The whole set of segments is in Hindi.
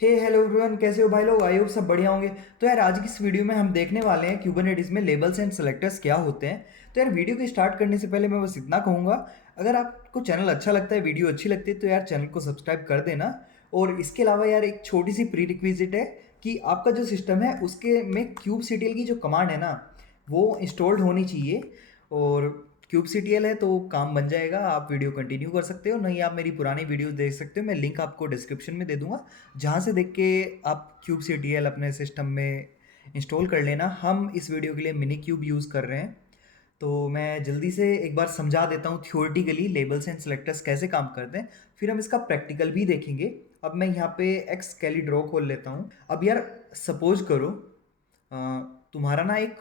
हे हेलो एवरीवन, कैसे हो भाई लोग? आई होप सब बढ़िया होंगे। तो यार आज की इस वीडियो में हम देखने वाले हैं क्यूबरनेटिस में लेबल्स एंड सेलेक्टर्स क्या होते हैं। तो यार वीडियो को स्टार्ट करने से पहले मैं बस इतना कहूँगा, अगर आपको चैनल अच्छा लगता है, वीडियो अच्छी लगती है, तो यार चैनल को सब्सक्राइब कर देना। और इसके अलावा यार एक छोटी सी प्री रिक्विजिट है कि आपका जो सिस्टम है उसके में क्यूब सी की जो कमांड है ना, वो इंस्टॉल्ड होनी चाहिए। और क्यूब सी है तो काम बन जाएगा, आप वीडियो कंटिन्यू कर सकते हो, नहीं आप मेरी पुरानी वीडियो देख सकते हो, मैं लिंक आपको डिस्क्रिप्शन में दे दूंगा, जहाँ से देख के आप क्यूब सी अपने सिस्टम में इंस्टॉल कर लेना। हम इस वीडियो के लिए मिनी क्यूब यूज़ कर रहे हैं। तो मैं जल्दी से एक बार समझा देता हूँ थियोरेटिकली लेबल्स एंड सेलेक्टर्स कैसे काम करते हैं, फिर हम इसका प्रैक्टिकल भी देखेंगे। अब मैं यहाँ पे एक्स कैली ड्रॉ खोल लेता हूँ। अब यार सपोज करो अ, तुम्हारा ना एक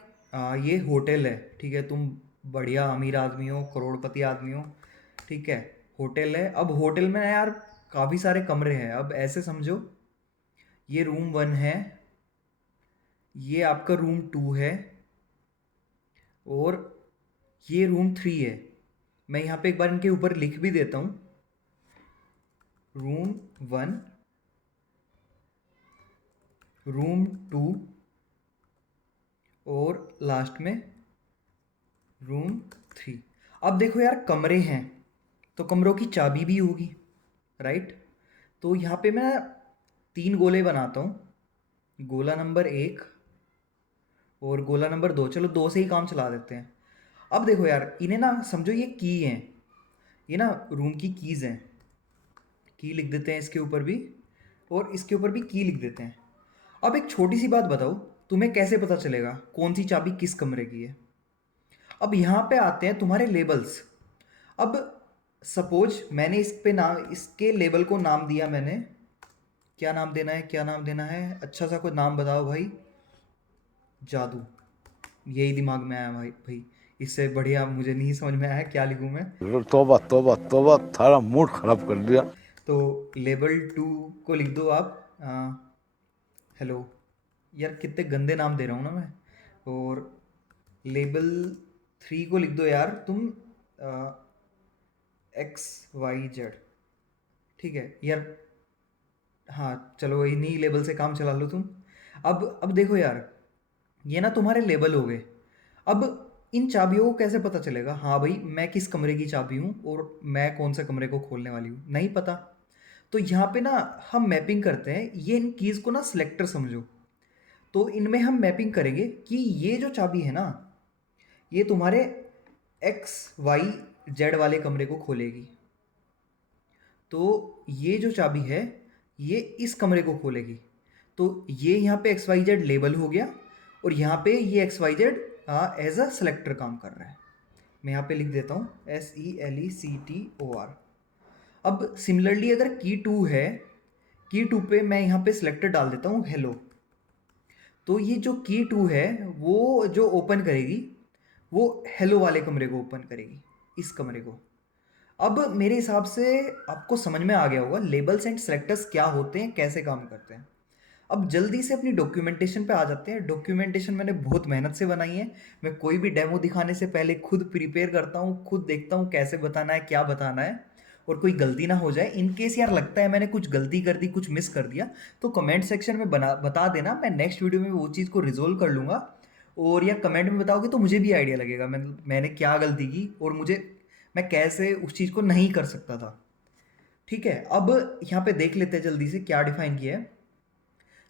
ये होटल है, ठीक है, तुम बढ़िया अमीर आदमी हो, करोड़पति आदमी हो, ठीक है। होटल है, अब होटल में ना यार काफ़ी सारे कमरे हैं। अब ऐसे समझो, ये रूम 1 है, ये आपका रूम 2 है, और ये रूम 3 है। मैं यहाँ पे एक बार इनके ऊपर लिख भी देता हूँ, रूम 1, रूम 2, और लास्ट में रूम 3। अब देखो यार, कमरे हैं तो कमरों की चाबी भी होगी, राइट। तो यहाँ पे मैं 3 गोले बनाता हूँ, गोला नंबर 1 और गोला नंबर 2। चलो 2 से ही काम चला देते हैं। अब देखो यार, इन्हें ना समझो ये की हैं, ये ना रूम की कीज़ हैं। की लिख देते हैं इसके ऊपर भी, और इसके ऊपर भी की लिख देते हैं। अब एक छोटी सी बात बताओ, तुम्हें कैसे पता चलेगा कौन सी चाबी किस कमरे की है? अब यहाँ पे आते हैं तुम्हारे लेबल्स। अब सपोज मैंने इस पे नाम, इसके लेबल को नाम दिया मैंने, क्या नाम देना है, क्या नाम देना है? अच्छा सा कोई नाम बताओ भाई। जादू, यही दिमाग में आया भाई भाई। इससे बढ़िया मुझे नहीं समझ में आया क्या लिखूं मैं। तौबा तौबा तौबा, थारा मूड खराब कर दिया। तो लेबल 2 को लिख दो आप हेलो। यार कितने गंदे नाम दे रहा हूँ ना मैं। और लेबल 3 को लिख दो यार तुम एक्स वाई जेड, ठीक है यार। हाँ चलो, इन्हीं लेबल से काम चला लो तुम। अब देखो यार, ये ना तुम्हारे लेबल हो गए। अब इन चाबियों को कैसे पता चलेगा, हाँ भाई मैं किस कमरे की चाबी हूँ और मैं कौन से कमरे को खोलने वाली हूँ? नहीं पता। तो यहाँ पे ना हम मैपिंग करते हैं, ये इन कीज़ को ना सिलेक्टर समझो। तो इनमें हम मैपिंग करेंगे कि ये जो चाबी है ना, ये तुम्हारे एक्स वाई जेड वाले कमरे को खोलेगी। तो ये जो चाबी है, ये इस कमरे को खोलेगी। तो ये यहाँ पे एक्स वाई जेड लेबल हो गया, और यहाँ पे ये X Y Z as a selector काम कर रहा है। मैं यहाँ पे लिख देता हूँ SELECTOR। अब सिमिलरली अगर की 2 है, की 2 पे मैं यहाँ पे सिलेक्टर डाल देता हूँ हेलो। तो ये जो की 2 है, वो जो ओपन करेगी, वो हेलो वाले कमरे को ओपन करेगी, इस कमरे को। अब मेरे हिसाब से आपको समझ में आ गया होगा लेबल्स एंड सेलेक्टर्स क्या होते हैं, कैसे काम करते हैं। अब जल्दी से अपनी डॉक्यूमेंटेशन पे आ जाते हैं। डॉक्यूमेंटेशन मैंने बहुत मेहनत से बनाई है। मैं कोई भी डेमो दिखाने से पहले खुद प्रिपेयर करता हूँ, खुद देखता हूँ कैसे बताना है, क्या बताना है, और कोई गलती ना हो जाए। इन केस यार लगता है मैंने कुछ गलती कर दी, कुछ मिस कर दिया, तो कमेंट सेक्शन में बता देना, मैं नेक्स्ट वीडियो में वो चीज़ को रिजोल्व कर लूँगा। और यार कमेंट में बताओगे तो मुझे भी आइडिया लगेगा मैंने क्या गलती की, और मुझे मैं कैसे उस चीज़ को नहीं कर सकता था। ठीक है, अब यहाँ पे देख लेते हैं जल्दी से क्या डिफाइन किया है।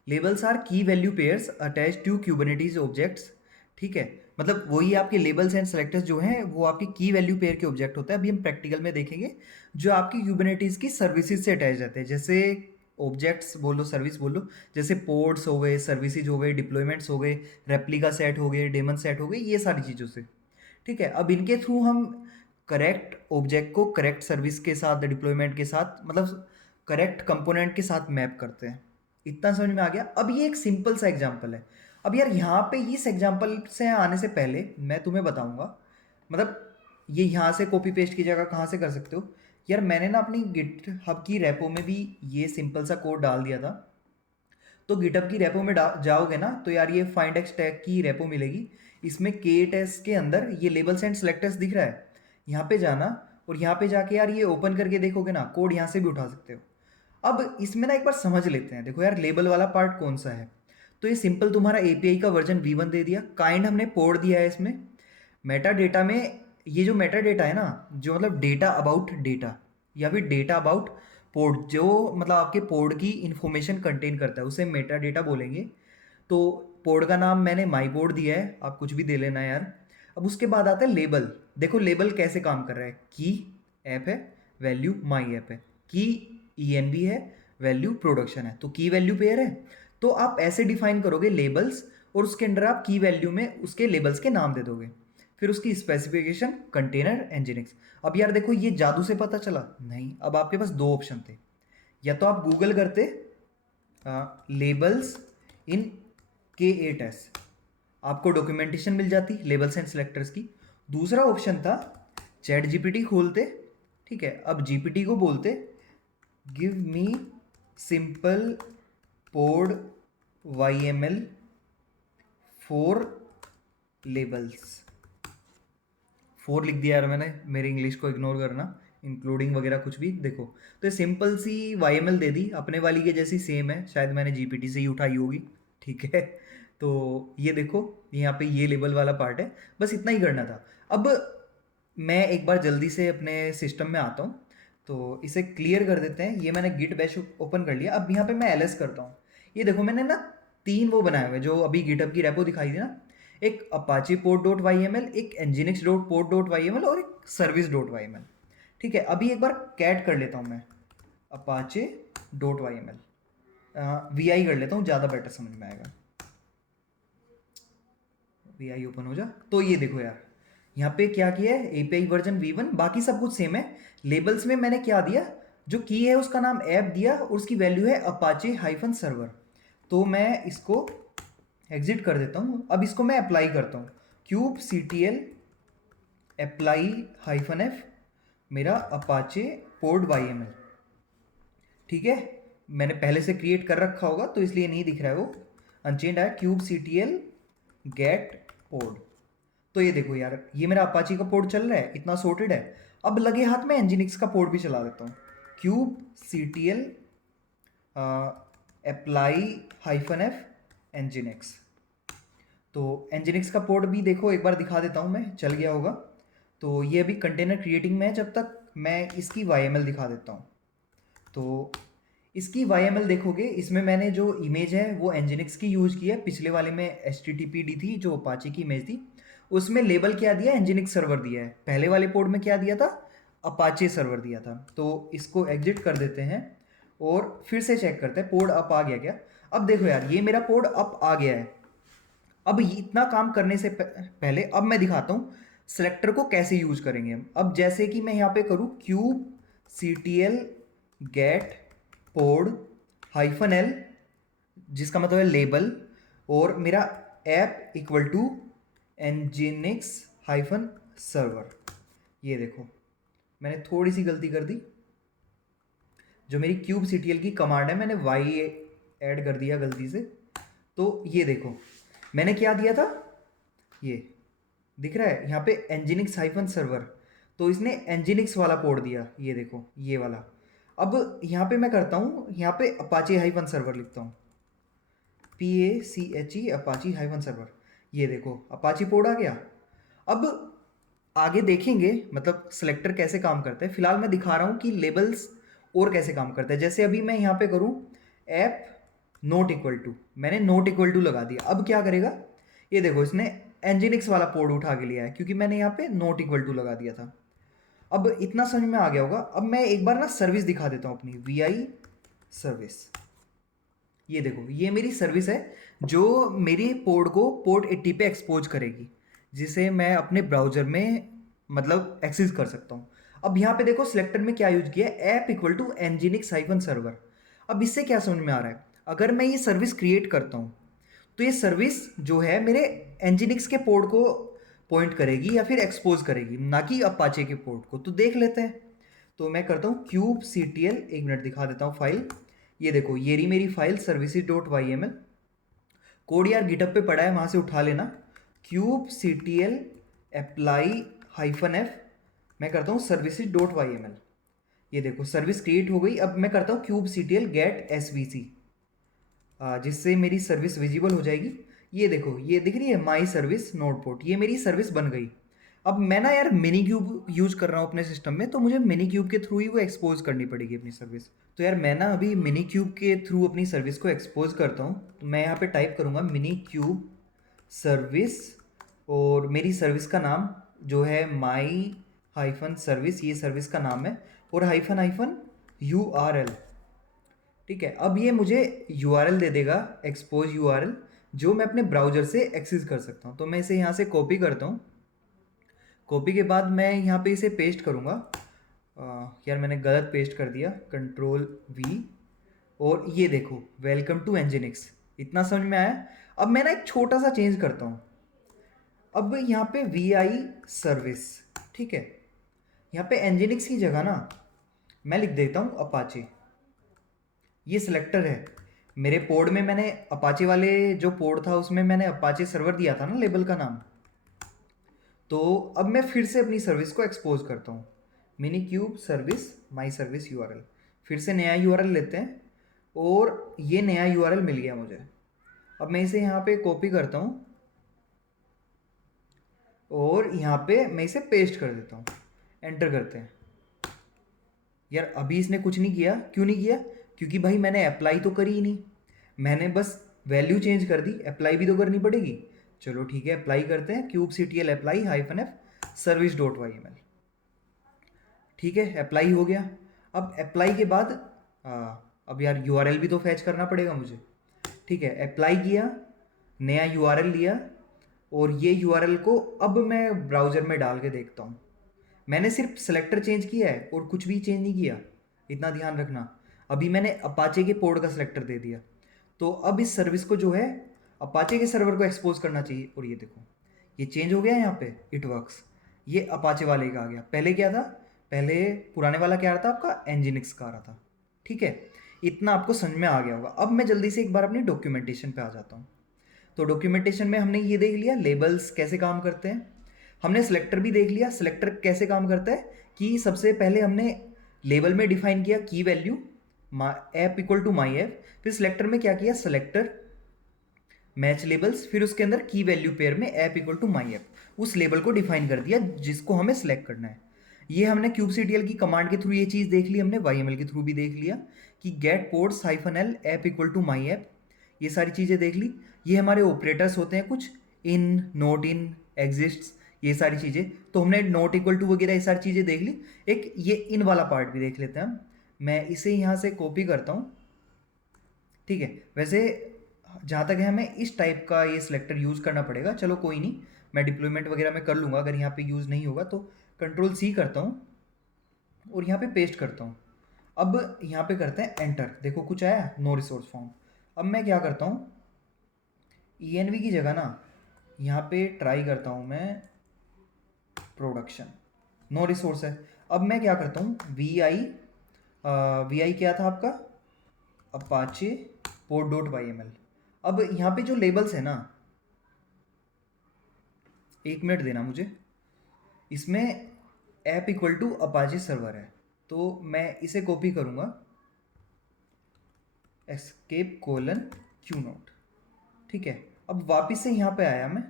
Labels are key value pairs attached to Kubernetes objects. ठीक है, मतलब वही आपके लेबल्स एंड सेलेक्टर्स जो हैं वो आपकी की वैल्यू पेयर के ऑब्जेक्ट होते हैं। अभी हम प्रैक्टिकल में देखेंगे जो आपकी क्यूबरनेटिस की सर्विसेज से अटैच रहते हैं, जैसे ऑब्जेक्ट्स बोलो, सर्विस बोलो, जैसे पोर्ट्स हो गए, सर्विसेज हो गए, डिप्लॉयमेंट्स हो गए, रेप्लिका सेट हो गए, डेमन सेट हो गए, ये सारी चीज़ों से। ठीक है, अब इनके थ्रू हम करेक्ट ऑब्जेक्ट को करेक्ट सर्विस के साथ, डिप्लॉयमेंट के साथ, मतलब करेक्ट कंपोनेंट के साथ मैप करते हैं। इतना समझ में आ गया। अब ये एक सिंपल सा एग्जांपल है। अब यार यहाँ पे इस एग्जांपल से आने से पहले मैं तुम्हें बताऊंगा, मतलब ये यहाँ से कॉपी पेस्ट की जगह कहाँ से कर सकते हो। यार मैंने ना अपनी गिट हब की रेपो में भी ये सिंपल सा कोड डाल दिया था। तो गिटहब की रेपो में जाओगे ना, तो यार ये फाइंड एक्स टैग की रेपो मिलेगी। इसमें KTest के अंदर ये लेबल्स एंड सेलेक्टर्स दिख रहा है। यहाँ पे जाना, और यहाँ पे जाके यार ये ओपन करके देखोगे ना, कोड यहाँ से भी उठा सकते हो। अब इसमें ना एक बार समझ लेते हैं। देखो यार, लेबल वाला पार्ट कौन सा है? तो ये सिंपल तुम्हारा एपीआई का वर्जन V1 दे दिया, काइंड हमने पोर्ट दिया है इसमें। मेटा डेटा में ये जो मेटा डेटा है ना, जो मतलब डेटा अबाउट डेटा या फिर डेटा अबाउट पोर्ट, जो मतलब आपके पोर्ट की इंफॉर्मेशन कंटेन करता है, उसे मेटा डेटा बोलेंगे। तो पोर्ट का नाम मैंने माई पोर्ट दिया है, आप कुछ भी दे लेना यार। अब उसके बाद आता है लेबल। देखो लेबल कैसे काम कर रहा है, की ऐप है, वैल्यू माई ऐप है, की ENV है, वैल्यू प्रोडक्शन है, तो की वैल्यू पेयर है। तो आप ऐसे डिफाइन करोगे लेबल्स, और उसके अंदर आप की वैल्यू में उसके लेबल्स के नाम दे दोगे, फिर उसकी स्पेसिफिकेशन, कंटेनर, एनजिनिक्स। अब यार देखो, ये जादू से पता चला नहीं। अब आपके पास दो ऑप्शन थे, या तो आप गूगल करते लेबल्स इन K8s, आपको डॉक्यूमेंटेशन मिल जाती लेबल्स एंड सिलेक्टर्स की। दूसरा ऑप्शन था चैट जीपीटी खोलते, ठीक है, अब जीपीटी को बोलते give me simple pod YML for labels. 4 लिख दिया यार मैंने, मेरी इंग्लिश को इग्नोर करना, इंक्लूडिंग वगैरह कुछ भी। देखो, तो ये सिंपल सी YML दे दी, अपने वाली के जैसी सेम है, शायद मैंने जीपीटी से ही उठाई होगी, ठीक है। तो ये देखो, यहाँ पे ये लेबल वाला पार्ट है, बस इतना ही करना था। अब मैं एक बार जल्दी से अपने सिस्टम में आता हूँ, तो इसे क्लियर कर देते हैं। ये मैंने गिट बैश ओपन कर लिया। अब यहाँ पे मैं LS करता हूँ। ये देखो, मैंने ना 3 वो बनाए हुए, जो अभी गिटहब की रेपो दिखाई थी ना, एक अपाची पोर्ट डॉट YML, एक nginx dot port dot YML और एक सर्विस डॉट YML। ठीक है, अभी एक बार कैट कर लेता हूँ मैं, अपाचे डॉट YML, VI कर लेता हूँ, ज़्यादा बेटर समझ में आएगा। VI ओपन हो जा। तो ये देखो यार, यहाँ पे क्या किया है, API वर्जन V1, बाकी सब कुछ सेम है। लेबल्स में मैंने क्या दिया, जो की है उसका नाम ऐप दिया, और उसकी वैल्यू है अपाचे हाइफन सर्वर। तो मैं इसको एग्जिट कर देता हूँ। अब इसको मैं अप्लाई करता हूँ, क्यूब CTL अप्लाई -F मेरा अपाचे पोर्ट YML, ठीक है। मैंने पहले से क्रिएट कर रखा होगा तो इसलिए नहीं दिख रहा है, वो अनचेंड है। Kube CTL get pod. तो ये देखो यार, ये मेरा अपाची का पोर्ट चल रहा है, इतना सॉर्टेड है। अब लगे हाथ में nginx का पोर्ट भी चला देता हूँ, cube CTL apply -F nginx। तो nginx का पोर्ट भी देखो, एक बार दिखा देता हूँ मैं, चल गया होगा। तो ये अभी कंटेनर क्रिएटिंग में है, जब तक मैं इसकी YML दिखा देता हूँ। तो इसकी YML देखोगे, इसमें मैंने जो इमेज है वो nginx की यूज की है। पिछले वाले में HTTPD थी, जो अपाचे की इमेज थी, उसमें लेबल क्या दिया, nginx सर्वर दिया है। पहले वाले पोर्ट में क्या दिया था, अपाचे सर्वर दिया था। तो इसको एग्जिट कर देते हैं और फिर से चेक करते हैं पोर्ट अप आ गया क्या। अब देखो यार, ये मेरा पोर्ट अप आ गया है। अब इतना काम करने से पहले अब मैं दिखाता हूँ सेलेक्टर को कैसे यूज करेंगे हम। अब जैसे कि मैं यहाँ पे करूँ kube CTL get pod -L, जिसका मतलब है लेबल, और मेरा app equal to nginx server. ये देखो, मैंने थोड़ी सी गलती कर दी। जो मेरी क्यूब CTL की कमांड है, मैंने y ऐड कर दिया गलती से। तो ये देखो, मैंने क्या दिया था, ये दिख रहा है यहाँ पे nginx सर्वर, तो इसने nginx वाला पोर्ट दिया, ये देखो ये वाला। अब यहाँ पे मैं करता हूँ, यहाँ पे अपाचे सर्वर लिखता हूँ, PACHE अपाची सर्वर। ये देखो अपाची पोर्ट आ गया। अब आगे देखेंगे मतलब सेलेक्टर कैसे काम करता है। फिलहाल मैं दिखा रहा हूँ कि लेबल्स और कैसे काम करता है। जैसे अभी मैं यहाँ पे करूँ ऐप नॉट इक्वल टू, मैंने नॉट इक्वल टू लगा दिया। अब क्या करेगा, ये देखो, इसने nginx वाला पोर्ट उठा के लिया है, क्योंकि मैंने यहाँ पे नॉट इक्वल टू लगा दिया था। अब इतना समझ में आ गया होगा। अब मैं एक बार ना सर्विस दिखा देता हूँ अपनी, VI सर्विस। ये देखो, ये मेरी सर्विस है जो मेरी पोर्ट को पोर्ट 80 पे एक्सपोज करेगी, जिसे मैं अपने ब्राउजर में मतलब एक्सेस कर सकता हूँ। अब यहाँ पे देखो सिलेक्टर में क्या यूज किया है, app equal to nginx server. अब इससे क्या समझ में आ रहा है, अगर मैं ये सर्विस क्रिएट करता हूँ तो ये सर्विस जो है मेरे nginx के पोर्ट को पॉइंट करेगी या फिर एक्सपोज करेगी, ना कि अपाचे के पोर्ट को। तो देख लेते हैं। तो मैं करता हूँ क्यूब CTL, एक मिनट दिखा देता हूँ फाइल। ये देखो, ये रही मेरी फाइल services.yml। कोड यार गिटहब पे पड़ा है, वहाँ से उठा लेना। क्यूब CTL अप्लाई -F, मैं करता हूँ services.yml। ये देखो सर्विस क्रिएट हो गई। अब मैं करता हूँ kubectl get svc, जिससे मेरी सर्विस विजिबल हो जाएगी। ये देखो ये दिख रही है माई सर्विस नोड पोर्ट, ये मेरी सर्विस बन गई। अब मैं ना यार मिनी क्यूब यूज कर रहा हूँ अपने सिस्टम में, तो मुझे मिनी क्यूब के थ्रू ही वो एक्सपोज करनी पड़ेगी अपनी सर्विस। तो यार मैं ना अभी मिनी क्यूब के थ्रू अपनी सर्विस को एक्सपोज करता हूँ। तो मैं यहाँ पे टाइप करूँगा मिनी क्यूब सर्विस, और मेरी सर्विस का नाम जो है माई हाइफन सर्विस, ये सर्विस का नाम है, और हाइफन हाइफन URL। ठीक है, अब ये मुझे URL दे देगा, एक्सपोज URL, जो मैं अपने ब्राउज़र से एक्सेस कर सकता हूँ। तो मैं इसे यहाँ से कॉपी करता हूँ। कॉपी के बाद मैं यहाँ पे इसे पेस्ट करूँगा। यार मैंने गलत पेस्ट कर दिया, Ctrl+V, और ये देखो वेलकम टू Nginx, इतना समझ में आया। अब मैं ना एक छोटा सा चेंज करता हूँ। अब यहाँ पे VI सर्विस, ठीक है, यहाँ पे Nginx की जगह ना मैं लिख देता हूँ अपाचे। ये सिलेक्टर है मेरे पोर्ड में, मैंने अपाचे वाले जो पोर्ड था उसमें मैंने अपाचे सर्वर दिया था ना लेबल का नाम। तो अब मैं फिर से अपनी सर्विस को एक्सपोज करता हूँ, मिनी क्यूब सर्विस माई सर्विस URL। फिर से नया URL लेते हैं, और ये नया URL मिल गया मुझे। अब मैं इसे यहाँ पे कॉपी करता हूँ, और यहाँ पे मैं इसे पेस्ट कर देता हूँ। एंटर करते हैं। यार अभी इसने कुछ नहीं किया, क्यों नहीं किया? क्योंकि भाई मैंने अप्लाई तो करी ही नहीं, मैंने बस वैल्यू चेंज कर दी, अप्लाई भी तो करनी पड़ेगी। चलो ठीक है, अप्लाई करते हैं, kubectl apply -f service.yml। ठीक है, अप्लाई हो गया। अब अप्लाई के बाद अब यार URL भी तो फैच करना पड़ेगा मुझे। ठीक है, अप्लाई किया, नया URL लिया, और ये URL को अब मैं ब्राउज़र में डाल के देखता हूँ। मैंने सिर्फ सेलेक्टर चेंज किया है और कुछ भी चेंज नहीं किया, इतना ध्यान रखना। अभी मैंने अपाचे के पोर्ट का सेलेक्टर दे दिया। तो अब इस सर्विस को जो है अपाचे के सर्वर को एक्सपोज करना चाहिए, और ये देखो ये चेंज हो गया यहाँ पे, इट वर्क्स। ये अपाचे वाले का आ गया। पहले क्या था? पहले पुराने वाला क्या आ रहा था आपका? Nginx का आ रहा था। ठीक है, इतना आपको समझ में आ गया होगा। अब मैं जल्दी से एक बार अपनी डॉक्यूमेंटेशन पे आ जाता हूँ। तो डॉक्यूमेंटेशन में हमने ये देख लिया लेबल्स कैसे काम करते हैं, हमने सिलेक्टर भी देख लिया सिलेक्टर कैसे काम करता है। कि सबसे पहले हमने लेबल में डिफाइन किया key value app equal to my app, फिर सिलेक्टर में क्या किया? सेलेक्टर मैच लेबल्स, फिर उसके अंदर की वैल्यू पेयर में app equal to my app, उस लेबल को डिफाइन कर दिया जिसको हमें सेलेक्ट करना है। ये हमने kubectl की कमांड के थ्रू ये चीज़ देख ली, हमने YML के थ्रू भी देख लिया कि get pods -l app equal to my app, ये सारी चीज़ें देख ली। ये हमारे ऑपरेटर्स होते हैं कुछ, इन, नॉट इन, एग्जिस्ट्स, ये सारी चीज़ें। तो हमने नॉट इक्वल टू वगैरह ये सारी चीज़ें देख ली। एक ये इन वाला पार्ट भी देख लेते हैं हम। मैं इसे यहाँ से कॉपी करता हूँ। ठीक है, वैसे जहाँ तक है हमें इस टाइप का ये सिलेक्टर यूज़ करना पड़ेगा। चलो कोई नहीं, मैं डिप्लॉयमेंट वगैरह में कर लूँगा, अगर यहाँ पे यूज़ नहीं होगा तो Ctrl+C करता हूँ और यहाँ पे पेस्ट करता हूँ। अब यहाँ पे करते हैं एंटर, देखो कुछ आया, नो रिसोर्स फाउंड। अब मैं क्या करता हूँ, env की जगह ना यहाँ पे ट्राई करता हूँ मैं प्रोडक्शन, नो रिसोर्स है। अब मैं क्या करता हूँ, vi क्या था आपका? Apache port.yml। अब यहाँ पे जो लेबल्स है ना, एक मिनट देना मुझे, इसमें app equal to Apache server है, तो मैं इसे कॉपी करूँगा, escape:/q नोट। ठीक है, अब वापस से यहाँ पे आया मैं।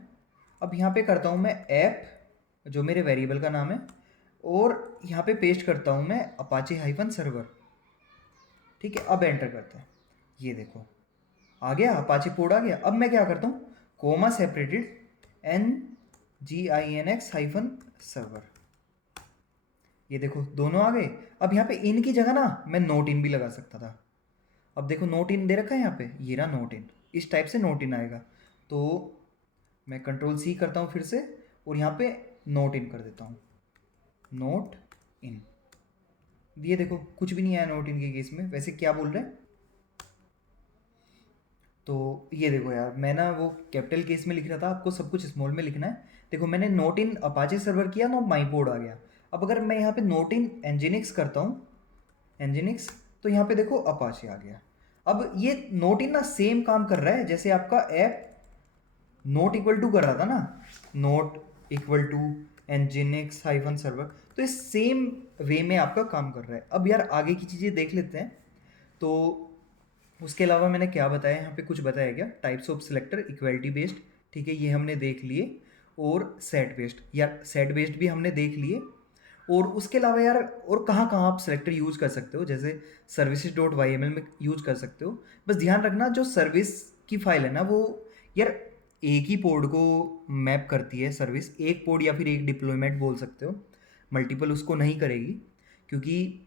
अब यहाँ पे करता हूँ मैं ऐप, जो मेरे वेरिएबल का नाम है, और यहाँ पे पेस्ट करता हूँ मैं अपाचे -सर्वर। ठीक है, अब एंटर करते हैं। ये देखो आ गया, अपाचे पोर्ट आ गया। अब मैं क्या करता हूँ, कोमा सेपरेटेड Nginx -सर्वर, ये देखो दोनों आ गए। अब यहाँ पे इन की जगह ना मैं नोट इन भी लगा सकता था। अब देखो नोट इन दे रखा है यहाँ पे, ये रहा नोट इन, इस टाइप से नोट इन आएगा। तो मैं Ctrl+C करता हूँ फिर से, और यहाँ पे नोट इन कर देता हूँ, नोट इन। ये देखो कुछ भी नहीं आया नोट इन के केस में। वैसे क्या बोल रहे हैं, तो ये देखो यार, मैं ना वो कैपिटल केस में लिख रहा था, आपको सब कुछ स्मॉल में लिखना है। देखो मैंने नोट इन अपाचे सर्वर किया ना, माई पोर्ट आ गया। अब अगर मैं यहाँ पे नोट इन Nginx करता हूँ, Nginx, तो यहाँ पे देखो अपाचे आ गया। अब ये नोट इन ना सेम काम कर रहा है जैसे आपका ऐप नोट इक्वल टू कर रहा था ना, not equal to Nginx -server. तो तो इस सेम वे में आपका काम कर रहा है। अब यार आगे की चीज़ें देख लेते हैं। तो उसके अलावा मैंने क्या बताया, यहाँ पे कुछ बताया क्या, types of selector, equality based, ठीक है, ये हमने देख लिए, और सेट बेस्ड, या सेट बेस्ड भी हमने देख लिए। और उसके अलावा यार और कहाँ कहाँ आप सिलेक्टर यूज़ कर सकते हो, जैसे services dot Y M L में यूज़ कर सकते हो। बस ध्यान रखना जो सर्विस की फाइल है ना, वो यार एक ही पोर्ट को मैप करती है सर्विस, एक पोर्ट या फिर एक डिप्लॉयमेंट बोल सकते हो, मल्टीपल उसको नहीं करेगी। क्योंकि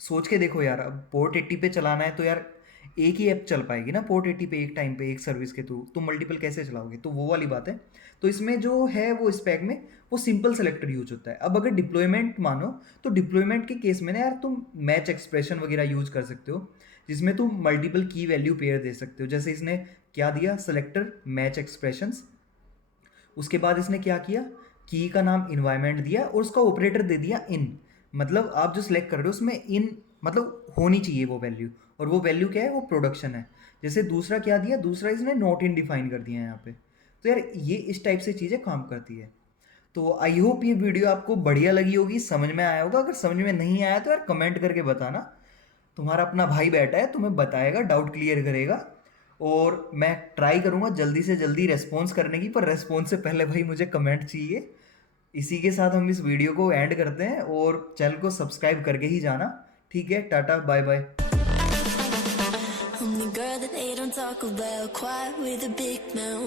सोच के देखो यार, अब पोर्ट 80 पे चलाना है तो यार एक ही ऐप चल पाएगी ना पोर्ट 80 पे एक टाइम पे एक सर्विस के थ्रू, तो मल्टीपल कैसे चलाओगे, तो वो वाली बात है। तो इसमें जो है वो स्पेक में वो सिंपल सेलेक्टर यूज होता है। अब अगर डिप्लॉयमेंट मानो, तो डिप्लॉयमेंट के केस में ना यार तुम मैच एक्सप्रेशन वगैरह यूज कर सकते हो, जिसमें तुम मल्टीपल की वैल्यू पेयर दे सकते हो। जैसे इसने क्या दिया, सेलेक्टर मैच एक्सप्रेशंस, उसके बाद इसने क्या किया, की का नाम इन्वायरमेंट दिया और उसका ऑपरेटर दे दिया इन, मतलब आप जो सिलेक्ट कर रहे हो उसमें इन मतलब होनी चाहिए वो वैल्यू, और वो वैल्यू क्या है, वो प्रोडक्शन है। जैसे दूसरा क्या दिया, दूसरा इसने नॉट इन डिफाइन कर दिया है यहाँ पे। तो यार ये इस टाइप से चीज़ें काम करती है। तो आई होप ये वीडियो आपको बढ़िया लगी होगी, समझ में आया होगा। अगर समझ में नहीं आया तो यार कमेंट करके बताना, तुम्हारा अपना भाई बैठा है, तुम्हें बताएगा, डाउट क्लियर करेगा। और मैं ट्राई करूँगा जल्दी से जल्दी रेस्पॉन्स करने की, पर रेस्पॉन्स से पहले भाई मुझे कमेंट चाहिए। इसी के साथ हम इस वीडियो को एंड करते हैं, और चैनल को सब्सक्राइब करके ही जाना। ठीक है, tata bye bye. Only girl that they don't talk about, quiet with a big mouth.